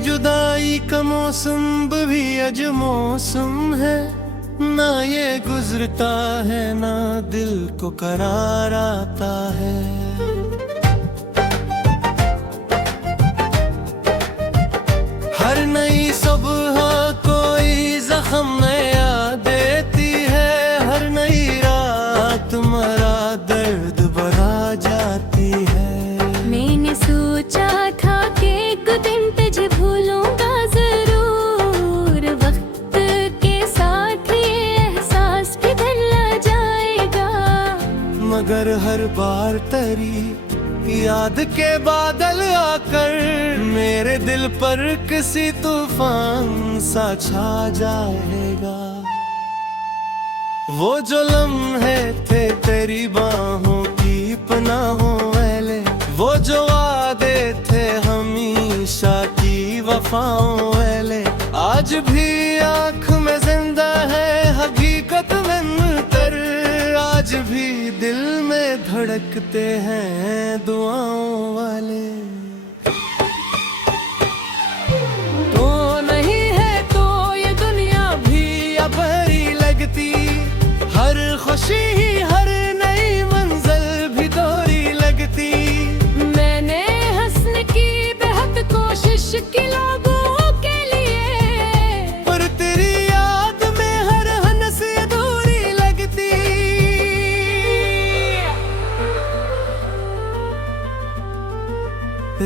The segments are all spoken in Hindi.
जुदाई का मौसम भी अज मौसम है, ना ये गुजरता है ना दिल को करार आता है। हर नई सुबह कोई जख्म नया देती है, हर नई रात मरा दर्द बढ़ा जाती है। मैंने सोचा था कि कुछ दिन तुझे भूलूंगा जरूर, वक्त के साथ ये एहसास भी बदला जाएगा। मगर हर बार तेरी याद के बादल आकर मेरे दिल पर किसी तूफान सा छा जाएगा। वो जो लम्हे थे तेरी बाहों की पनाहों वाले, वो जो वादे थे हमेशा की वफाओं वाले, आज भी आँख में जिंदा है हकीकत में मुनकर, आज भी दिल में धड़कते हैं दुआओं वाले। तो नहीं है तो ये दुनिया भी अब भरी लगती, हर खुशी ही हर नई मंजिल भी दोहरी लगती। मैंने हंसने की बेहद कोशिश की लोगों के लिए, पर तेरी याद में हर हंसी अधूरी लगती।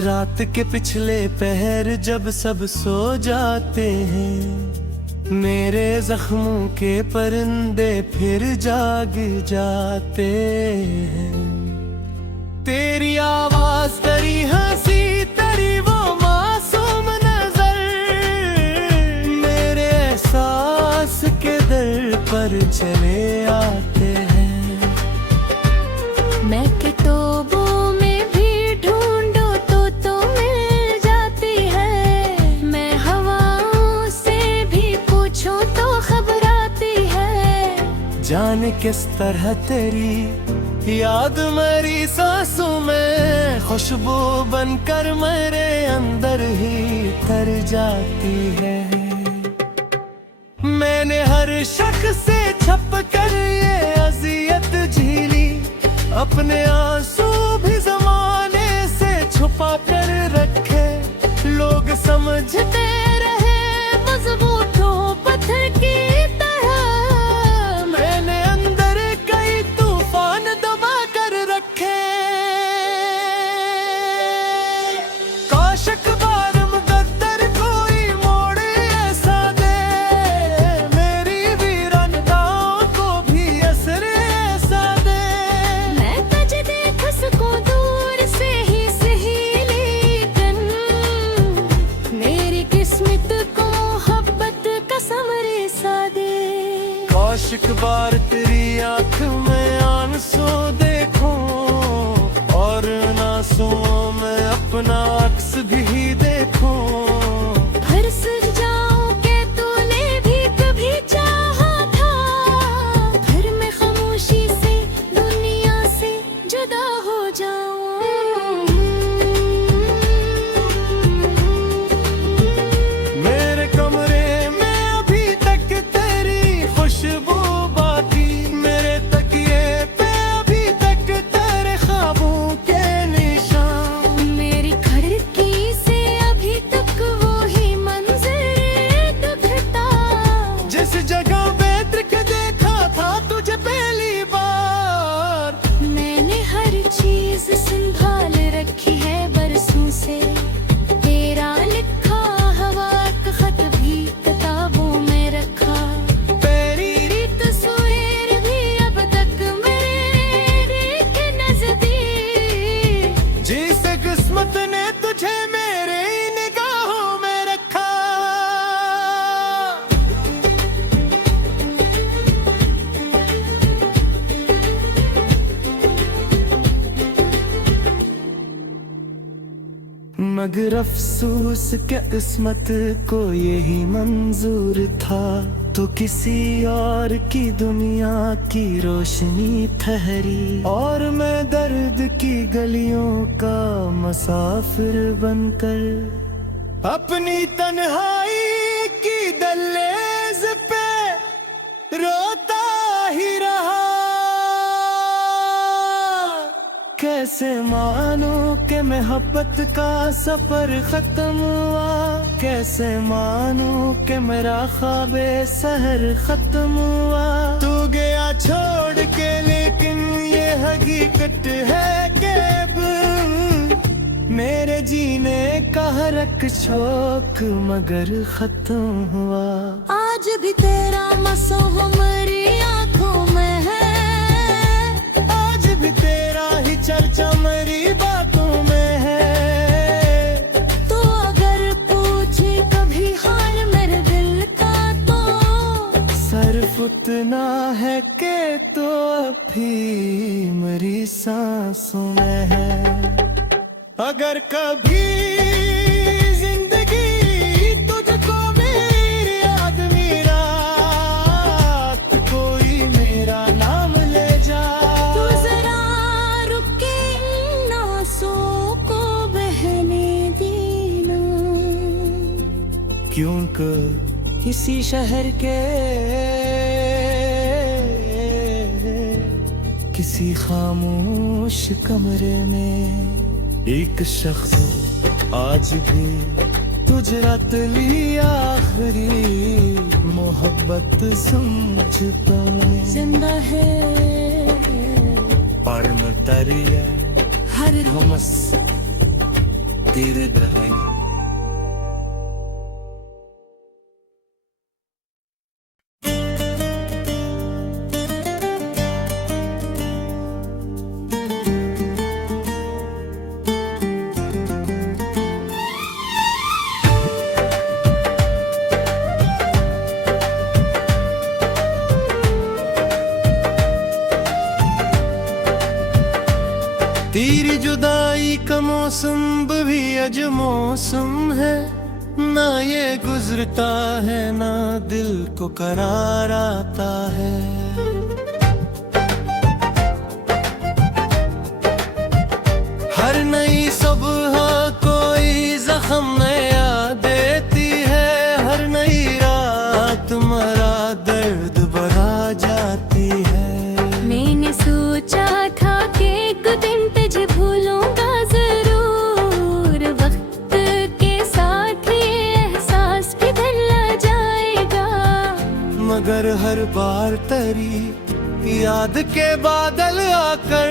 रात के पिछले पहर जब सब सो जाते हैं, मेरे जख्मों के परिंदे फिर जाग जाते हैं। तेरी आवाज तेरी हंसी तेरी वो मासूम नजर, मेरे एहसास के दर पर चले आते हैं। मैं किताबों में भी ढूंढूं तो मिल जाती है, मैं हवाओं से भी पूछूं तो खबर आती है। जाने किस तरह तेरी याद मेरी सांसों में खुशबू बनकर मेरे अंदर ही तर जाती है। मैंने हर शख्स से छप कर ये अजियत झेली, अपने आंसू भी जमाने से छुपा कर रखे। लोग समझते रहे मजबूतों पत्थर की तरह, मैंने अंदर कई तूफान दबा कर रखे। काश अखबार मुकद्दर कोई मोड़ ऐसा दे, मेरी वीरानताओं को भी असर ऐसा दे। मैं तुझे देख सकूं दूर से ही सही, लेकिन मेरी किस्मत को मोहब्बत का समरे सा दे। काश एक बार तेरी आँख में आंसू देखूं, और इन आंसुओं में अपना अक्स भी देखूं। हर सज जाऊं के तूने भी कभी चाहा था, फिर मैं खामोशी से दुनिया से जुदा हो जाऊं। मेरे कमरे में अभी तक तेरी खुशबू बाकी, मेरे तकिए पे अभी तक तेरे ख्वाबों के निशान। मेरी खिड़की से अभी तक वो ही मंजर दिखता, जिस जगह बेत्र के देखा था तुझे पहली बार। मैंने हर चीज संभाल रखी है बरसों से, तेरा लिखा हवा का खत भी किताबों में रखा। तेरी तस्वीर भी अब तक मेरे के नजदीक, जिसे किस्मत ने तुझे मेरे ही निगाहों में रखा। मगर अफसोस क्या किस्मत को यही मंजूर था, तो किसी और की दुनिया की रोशनी ठहरी, और मैं दर्द की गलियों का मुसाफिर बनकर अपनी तन्हाई की दहलीज पे रोता ही रहा। कैसे मानूं कि मोहब्बत का सफर खत्म हुआ, कैसे मानूं कि मेरा ख्वाबे सहर खत्म हुआ। तू गया छोड़ के लेकिन ये हकीकत है कि अब मेरे जीने का हर एक शौक मगर खत्म हुआ। आज भी तेरा मसूह मेरी आंखों में है, आज भी तेरा ही चर्चा मेरी बातों में है। तो अगर पूछे कभी हाल मेरे दिल का तो सिर्फ उतना है कि तो अभी मेरी सांसों में है। अगर कभी जिंदगी तुझको मेरी याद रात कोई मेरा नाम ले जा। तू जरा रुक के इन आंसुओं को बहने देना, क्योंकि किसी शहर के किसी खामोश कमरे में एक शख्स आज भी तुझे रात ली आखिरी मोहब्बत समझ पाए। जिंदा है और मुतरिया हर हमस तेरे दवाई। तेरी जुदाई का मौसम भी अज मौसम है, ना ये गुजरता है ना दिल को करार आता है। हर नई सुबह कोई जख्म नया देती है, हर नई रात मरा दर्द बढ़ा जाती है। मैंने सोचा था कि एक दिन तुझे भूलूंगा जरूर, वक्त के साथ ये एहसास भी बदला जाएगा। मगर हर बार तेरी याद के बादल आकर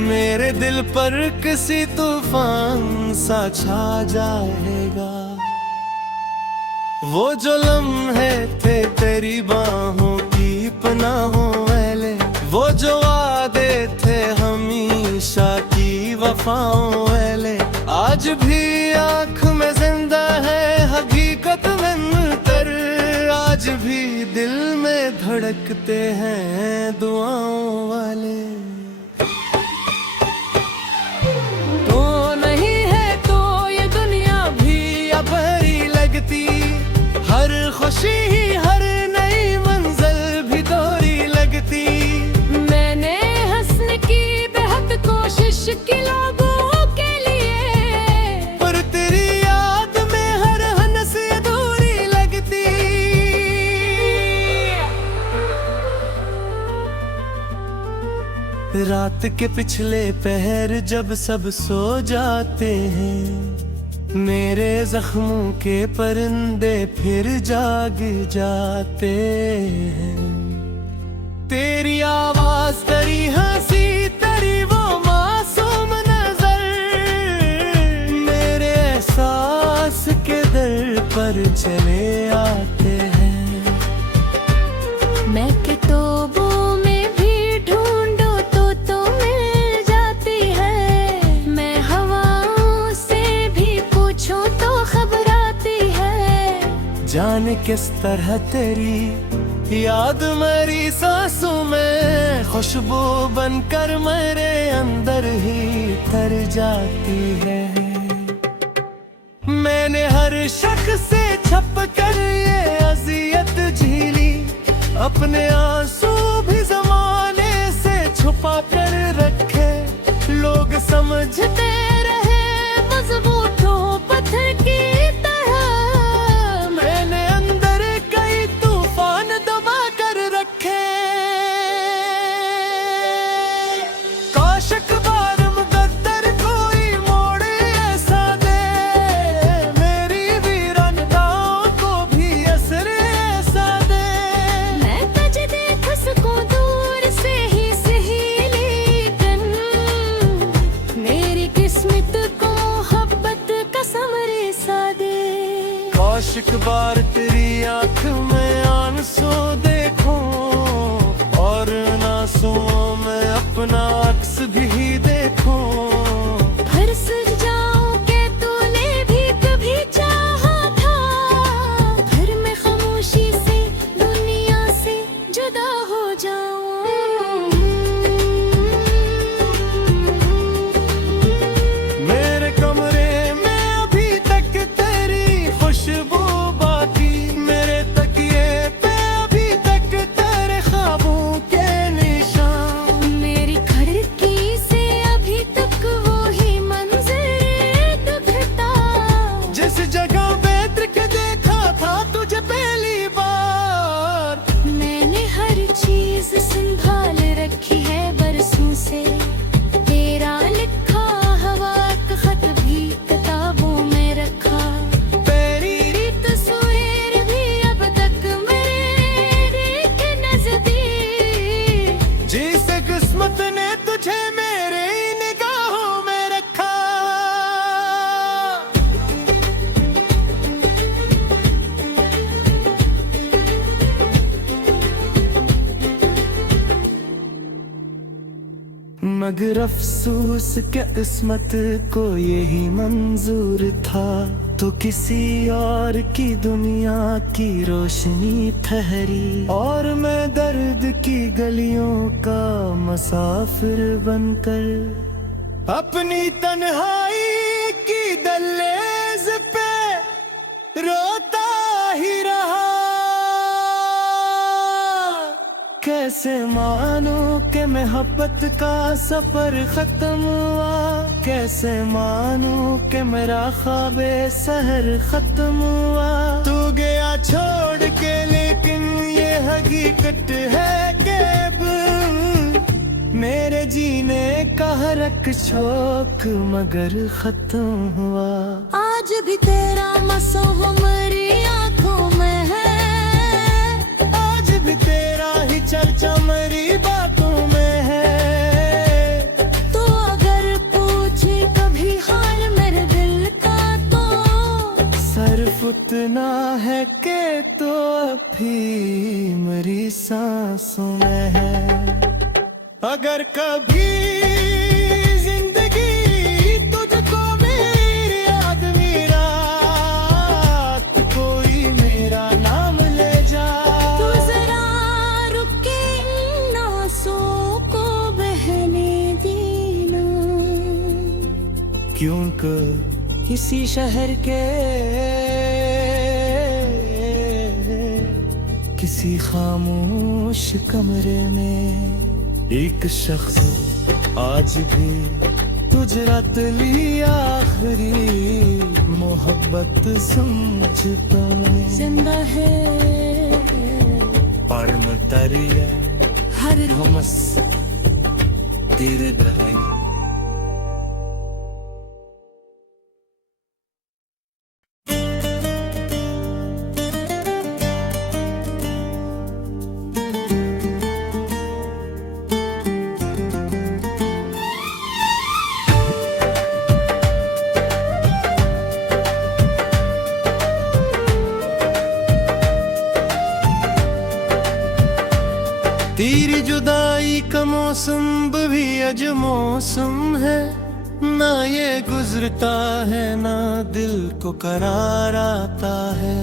मेरे दिल पर किसी तूफान सा छा जाएगा। वो जो लम्हे थे तेरी बाहों की पनाहों वाले, वो जो वादे थे हमेशा की वफाओं वाले, आज भी आँख में जिंदा है हकीकत में मुतर। आज भी दिल में धड़कते हैं दुआओं वाले। तो नहीं है तो ये दुनिया भी अब भरी लगती, हर खुशी ही हर नई मंजिल भी दोहरी लगती। मैंने हंसने की बेहद कोशिश की लोगों के लिए, पर तेरी याद में हर हंसी अधूरी लगती। रात के पिछले पहर जब सब सो जाते हैं, मेरे जख्मों के परिंदे फिर जाग जाते हैं। तेरी आवाज तेरी हंसी तेरी वो मासूम नजर मेरे एहसास के दर पर चले आते हैं। मैं किताबों में भी ढूंढूं तो मिल जाती है, मैं हवाओं से भी पूछूं तो खबर आती है। जाने किस तरह तेरी याद मेरी सांसों में खुशबू बनकर मेरे अंदर ही तर जाती है। मैंने हर शख्स से छप कर ये अजियत झेली, अपने आंसू भी जमाने से छुपा कर रखे। लोग समझते रहे मजबूतों पत्थर की तरह, एक बार तेरी आंख में आंसू देखूं और ना आंसुओं में अपना अक्स भी देखूं। हर्ष जाऊं के तूने भी कभी चाहा था, घर में खामोशी से दुनिया से जुदा हो जाऊं। मेरे कमरे में अभी तक तेरी खुशबू बाकी, मेरे तकिए पे अभी तक तेरे ख्वाबों के निशान। मेरी खिड़की से अभी तक वो ही मंजर दिखता, जिस जगह बैठ के देखा था तुझे पहली बार। मैंने हर चीज संभाल रखी है बरसों से, तेरा लिखा हवा का खत भी किताबों में रखा। तेरी तस्वीर भी अब तक मेरे के नजदीक, जिसे किस्मत ने तुझे मेरे निगाहों में रखा। मगर अफसोस क्या किस्मत को यही मंजूर था, तो किसी और की दुनिया की रोशनी ठहरी और मैं दर्द की गलियों का मुसाफिर बनकर अपनी तन्हाई की दहलीज पे रोता ही रहा। कैसे मानूं कि मोहब्बत का सफर खत्म हुआ, कैसे मानूं कि मेरा ख्वाबे सहर खत्म हुआ। तू गया छोड़ के लेकिन ये हकीकत है कि अब मेरे जीने का हर एक शौक मगर खत्म हुआ। आज भी तेरा मसोह मेरी आंखों में है, आज भी तेरा ही चर्चा मेरी बातों में है। तो अगर पूछे कभी हाल मेरे दिल का तो सिर्फ उतना है कि तो अभी मेरी सांसों में है। अगर कभी जिंदगी तुझको मेरी याद रात कोई मेरा नाम ले जा, तू जरा रुके इन आंसुओं को बहने देना। क्योंकि किसी शहर के किसी खामोश कमरे में एक शख्स आज भी तुझ रात ली आखिरी मोहब्बत समझता है। जिंदा है और मुतरिया हर हमस तेरे दहाई। तेरी जुदाई का मौसम भी अज मौसम है, ना ये गुजरता है ना दिल को करार आता है।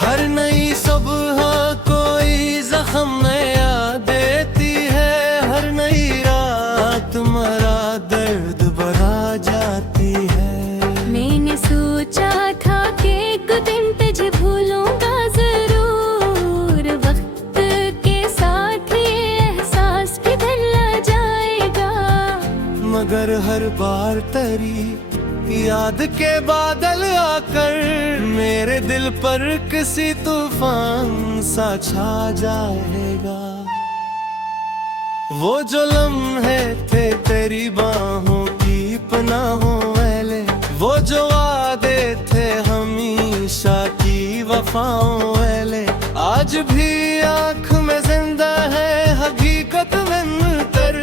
हर नई सुबह कोई जख्म नया देती है, हर नई रात मरा दर्द बढ़ा जाती है। मैंने सोचा था कि एक दिन तुझे भूलूंगा जरूर, वक्त के साथ ये एहसास भी बदल जाएगा। मगर हर बार तेरी याद के बादल आकर मेरे दिल पर किसी तूफान सा छा जाएगा। वो जो लम्हे थे तेरी बाहों की पनाहों वाले, वो जो वादे थे हमेशा की वफाओं वाले, आज भी आँख में जिंदा है हकीकत में तर,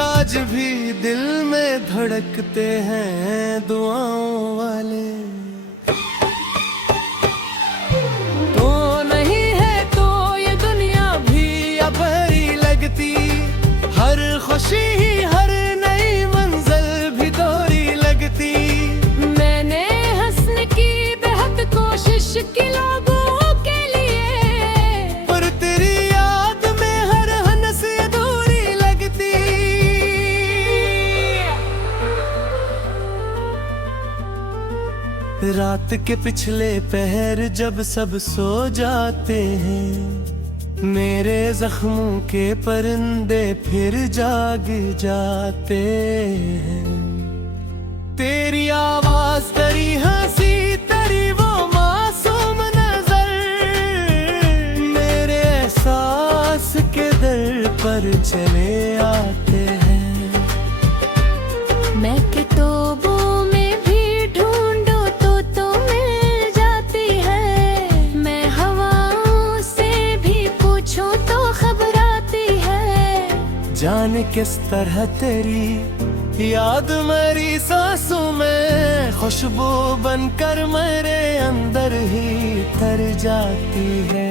आज भी दिल में धड़ धड़कते हैं दुआओं वाले। तो नहीं है तो ये दुनिया भी अब भरी लगती, हर खुशी ही हर नई मंजिल भी दोहरी लगती। मैंने हंसने की बेहद कोशिश की लोगों के लिए, पर तेरी याद में हर हंस अधूरी लगती। रात के पिछले पहर जब सब सो जाते हैं, मेरे जख्मों के परिंदे फिर जाग जाते हैं। तेरी आवाज, तेरी हंसी, तेरी वो मासूम नजर, मेरे एहसास के दर पर चले आते हैं। मैं किताबों में भी ढूंढूं तो मिल जाती है, मैं हवाओं से भी पूछूं तो खबर आती है। जाने किस तरह तेरी याद मेरी सांसों में खुशबू बनकर मेरे अंदर ही तर जाती है।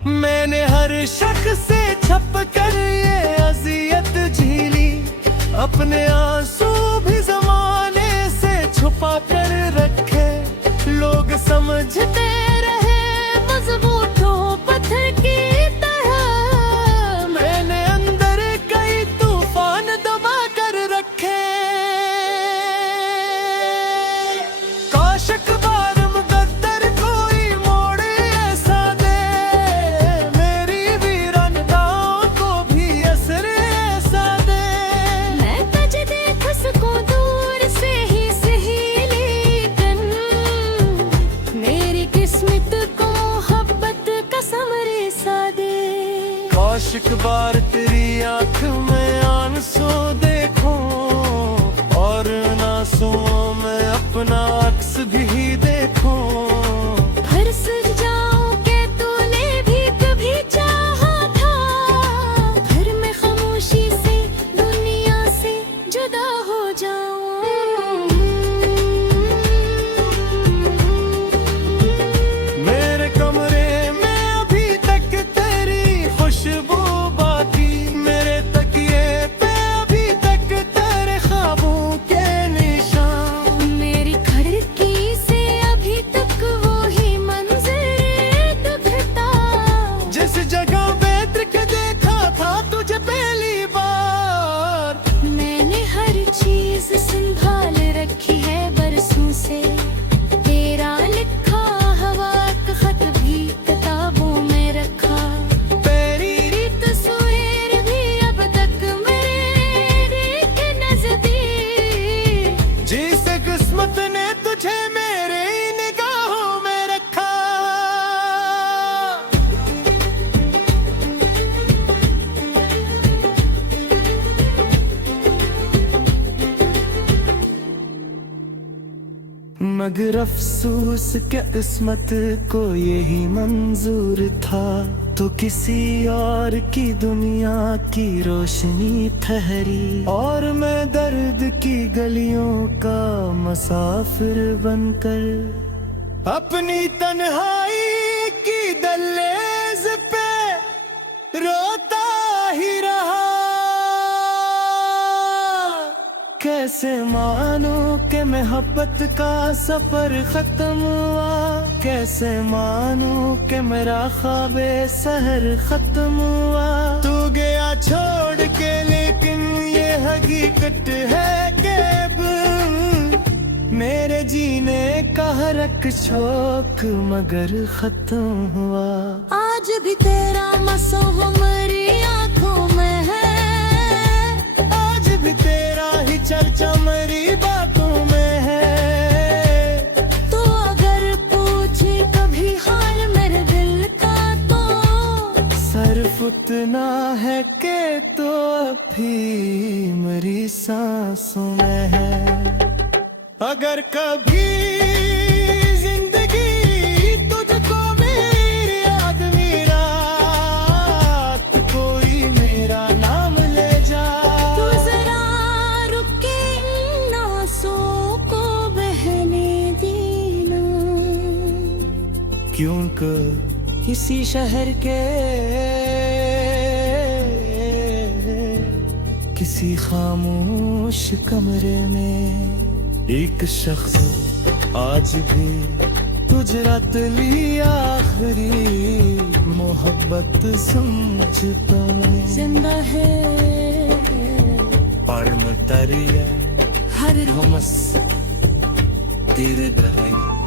मैंने हर शख्स से छप कर ये अजियत झेली, अपने आंसू भी जमाने से छुपा कर रखे। लोग समझते रहे मजबूतों पत्थर की तरह, मैंने अंदर कई तूफान दबा कर रखे। काश अखबार मुकद्दर कोई मोड़ ऐसा दे, मेरी वीरानताओं को भी असर ऐसा दे। मैं तुझे देख सकूं दूर से ही सही, लेकिन मेरी किस्मत को मोहब्बत का समरे सा दे। काश एक बार तेरी आंख में आंसू देखूं, और उन आंसुओं में अपना अक्स भी देखूं। हर्ष जाऊं के तूने भी कभी चाहा था, फिर मैं खामोशी से दुनिया से जुदा हो जाऊं। मेरे कमरे में अभी तक तेरी खुशबू बाकी, मेरे तकिए पे अभी तक तेरे ख्वाबों के निशान। मेरी खिड़की से अभी तक वो ही मंजर दिखता, जिस जगह बैठ के देखा था तुझे पहली बार। मैंने हर चीज संभाल रखी है बरसों से, तेरा लिखा हवा का खत भी किताबों में रखा। तेरी तस्वीर भी अब तक मेरे देखे नजदीक, जिसे किस्मत ने तुझे मेरे निगाहों में रखा। मगर अफसोस क्या किस्मत को यही मंजूर था, तो किसी और की दुनिया की रोशनी ठहरी, और मैं दर्द की गलियों का मुसाफिर बनकर अपनी तन्हाई की दहलीज पे रोता ही रहा। कैसे मानूं कि मोहब्बत का सफर खत्म हुआ, कैसे मानूं कि मेरा ख्वाबे सहर खत्म हुआ। तू गया छोड़ के लेकिन ये हकीकत है कि अब मेरे जीने का हर एक शौक मगर खत्म हुआ। आज भी तेरा मसहूम मेरी आंखों में है, आज भी तेरा ही चर्चा मेरी बातों में है। तो अगर पूछे कभी हाल मेरे दिल का, तो सिर्फ उतना है कि तो अभी मेरी सांसों में है। अगर कभी जिंदगी तुझको मेरी याद मेरा, कोई मेरा नाम ले जा। तू जरा एक किसी शहर के किसी खामोश कमरे में एक शख्स आज भी तुझ रात ली आखिरी मोहब्बत समझता है। जिंदा है और मतरिया हर हमस तेरे दहाई